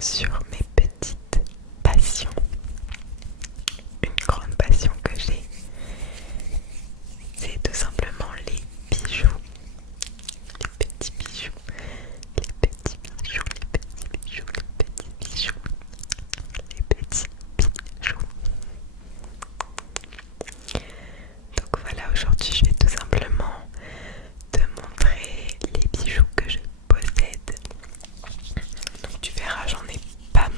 sur mes petites passions. Une grande passion que j'ai, c'est tout simplement les bijoux. Les petits bijoux, les petits bijoux, les petits bijoux, les petits bijoux, les petits bijoux. Donc voilà, aujourd'hui je vais tout simplement te montrer les bijoux que je possède. Donc tu verras, j'en ai pas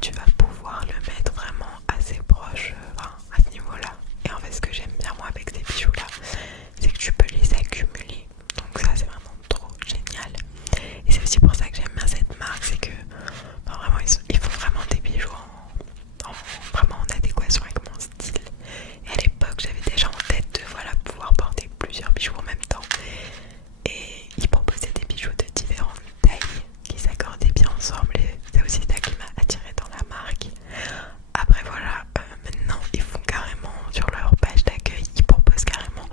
tu vas pouvoir le mettre vraiment assez proche, enfin, à ce niveau-là. Et en fait, ce que j'aime bien moi avec ces bijoux-là, c'est que tu peux les accumuler. Donc ça, c'est vraiment trop génial. Et c'est aussi pour ça que j'aime bien cette marque, c'est que enfin, vraiment, ils font vraiment des bijoux vraiment en adéquation avec mon style. Et à l'époque, j'avais déjà en tête de voilà, pouvoir porter plusieurs bijoux en même temps. Et ils proposaient des bijoux de différentes tailles qui s'accordaient bien ensemble. Et c'est aussi ça qui m'a attirée dans la marque. Après voilà, maintenant ils font carrément sur leur page d'accueil, ils proposent carrément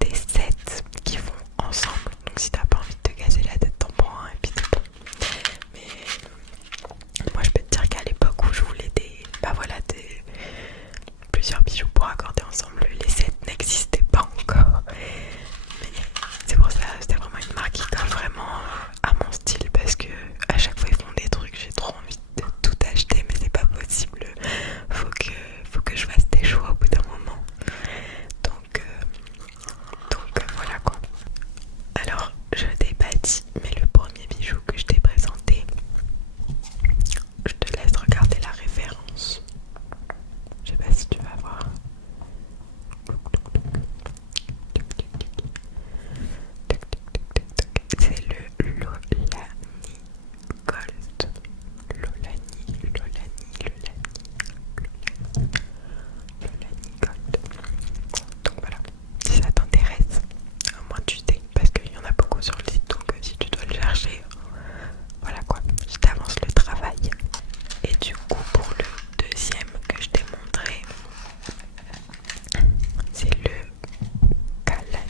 des sets qui vont ensemble. Donc si t'as pas envie de te casser la tête, t'en prends un et puis c'est bon. Mais moi je peux te dire qu'à l'époque où je voulais plusieurs bijoux pour accorder ensemble, les sets n'existaient pas encore. Mais c'est pour ça, c'était vraiment une marque qui colle vraiment à mon style parce que à chaque fois ils font des trucs, j'ai trop envie de tout acheter mais c'est pas possible. Faut que je fasse des choix au bout d'un moment. Donc voilà quoi. Alors je t'ai pas dit, mais le premier bijou que je t'ai présenté, je te laisse regarder la référence. Je sais pas si tu vas voir. C'est le Lolani Gold. Lolani Gold. Donc voilà, si ça t'intéresse, au moins tu sais, parce qu'il y en a beaucoup sur le site, donc si tu dois le chercher, voilà quoi, je t'avance le travail. Et du coup, pour le deuxième que je t'ai montré, c'est le Kalani.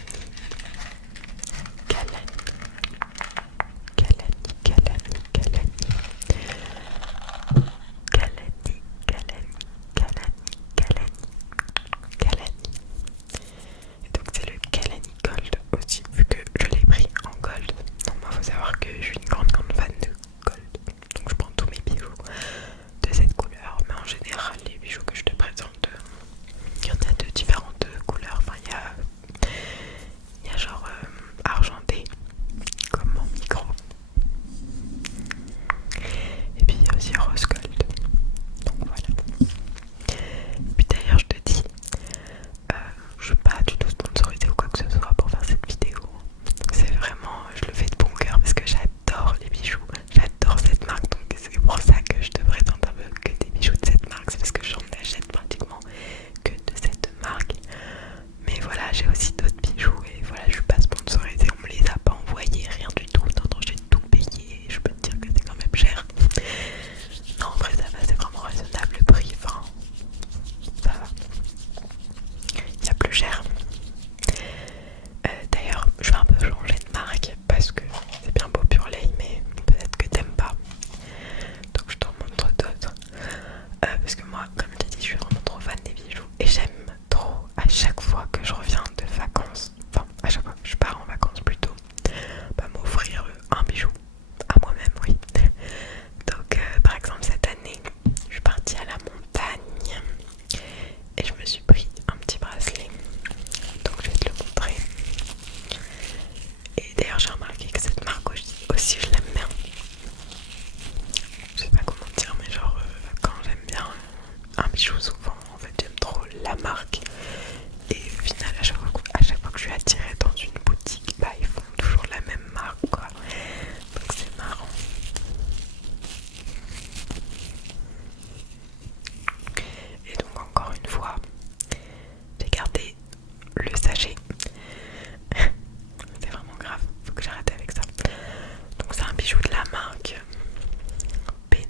Et donc c'est le Kalani Gold aussi, vu que je l'ai pris en gold. Donc moi faut savoir que je suis une grande fan de gold. Donc je prends tous mes bijoux de cette couleur. Mais en général les bijoux que je te présente, il y en a de différentes couleurs. Enfin il y a genre argenté comme mon micro. Et puis il y a aussi rose gold. Donc voilà. Et puis d'ailleurs je te dis, je suis pas du tout sponsorisée ou quoi que ce soit pour faire cette vidéo. C'est vraiment, je le fais de bon cœur parce que j'adore les bijoux, j'adore cette marque. Donc c'est pour ça que je te présente un peu que des bijoux de cette marque. C'est parce que j'en achète pratiquement que de cette marque. Mais voilà, j'ai aussi d'autres bijoux et voilà, je suis pas sponsorisée, on me les a pas envoyés, rien du tout. Non, j'ai tout payé et je peux te dire que c'est quand même cher. Non, en vrai, ça va, c'est vraiment raisonnable le prix. Enfin, ça va. Il y a plus cher. D'ailleurs, je vais un peu changer de marque parce que c'est bien beau Purley, mais peut-être que t'aimes pas. Donc je t'en montre d'autres. Parce que moi, comme je t'ai dit, je suis vraiment trop fan des bijoux et j'aime trop à chaque fois que je reviens de vacances, enfin à chaque fois que je pars en vacances plutôt, m'offrir un bijou à moi-même, oui. Donc par exemple cette année, je suis partie à la montagne et je me suis pris un petit bracelet. Donc je vais te le montrer. Et d'ailleurs j'ai remarqué que cette marque aussi je l'aime bien. Je sais pas comment dire, mais genre quand j'aime bien un bijou, souvent en fait j'aime trop la marque. Et au final à chaque fois que je suis attirée dans une boutique, ils font toujours la même marque quoi. Donc c'est marrant. Et donc encore une fois, j'ai gardé le sachet. C'est vraiment grave, faut que j'arrête avec ça. Donc c'est un bijou de la marque Bene.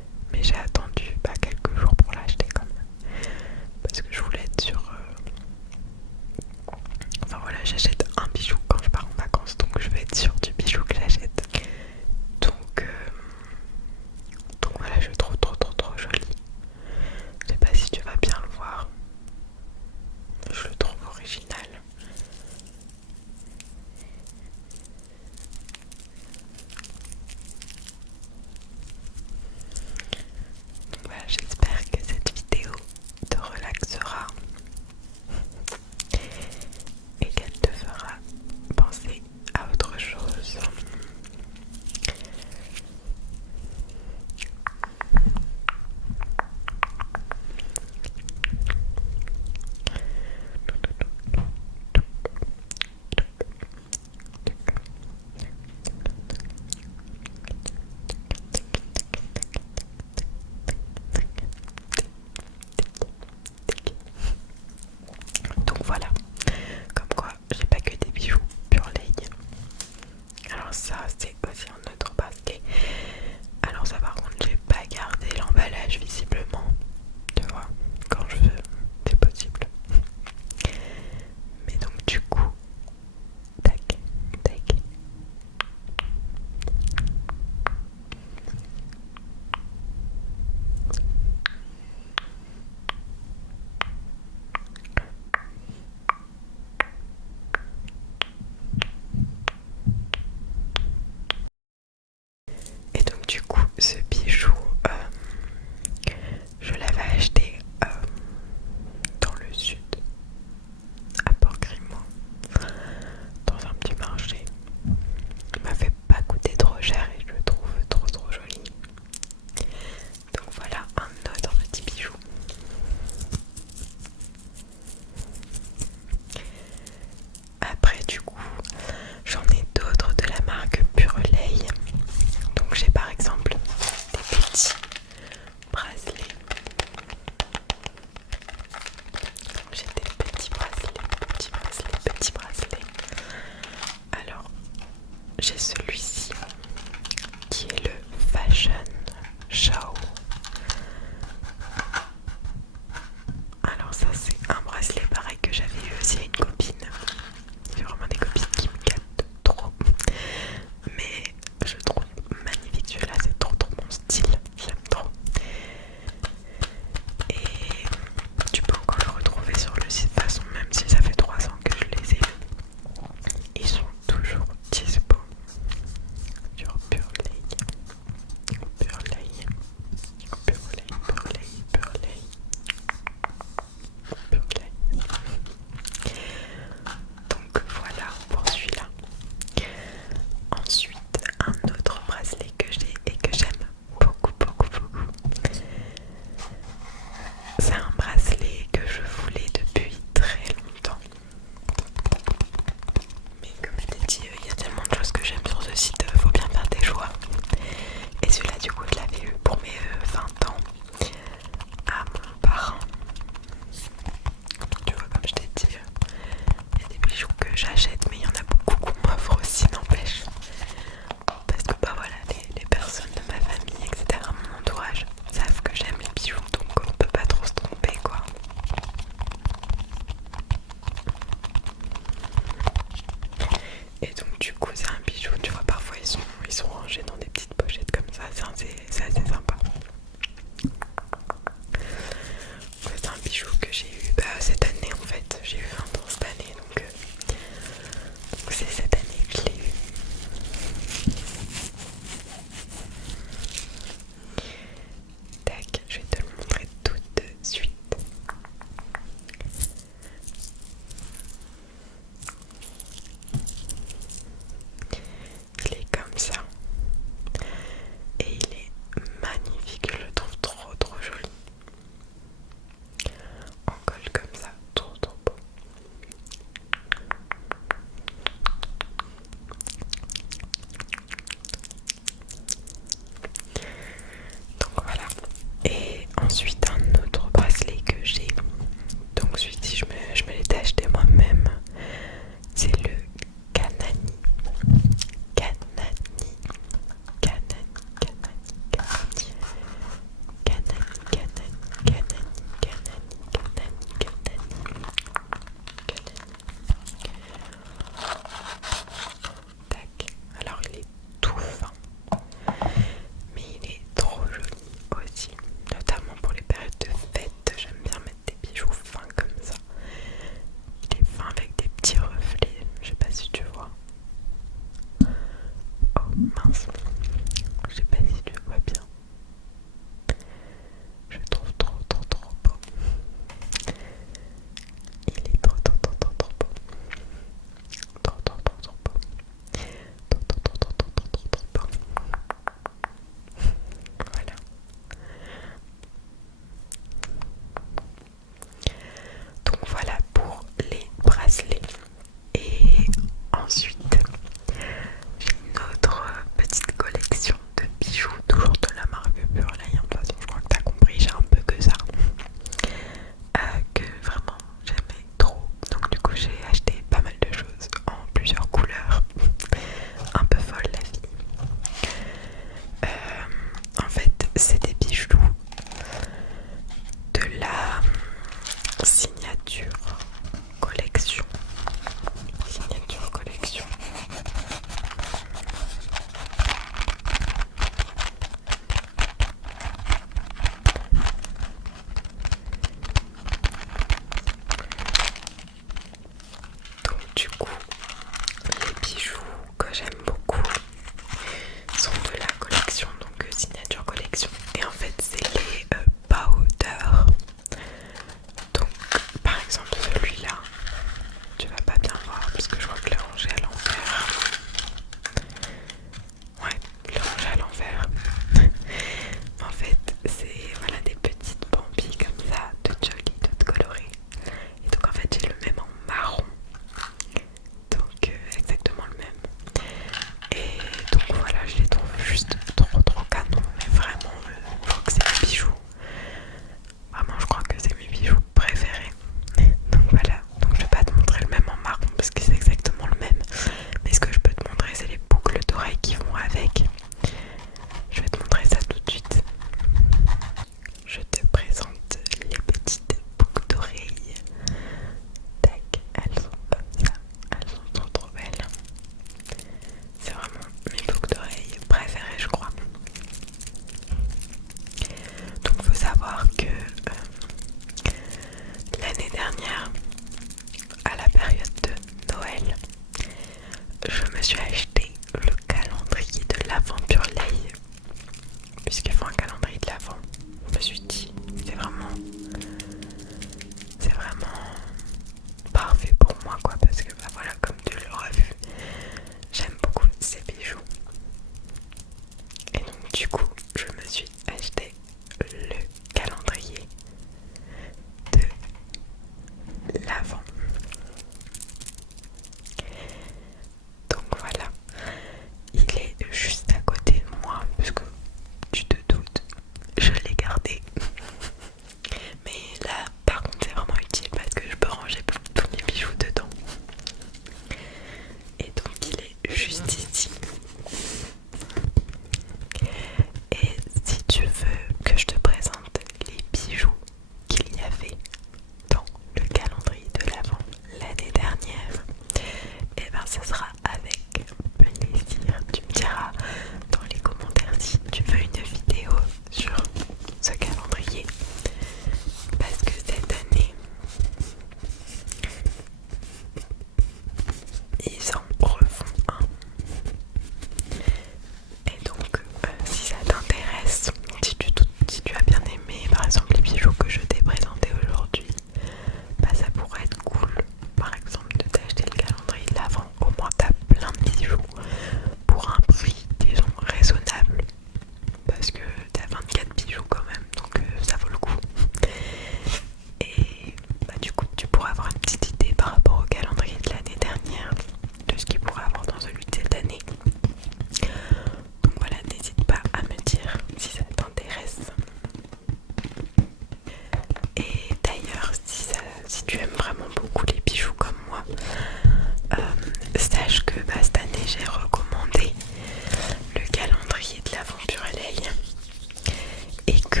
et que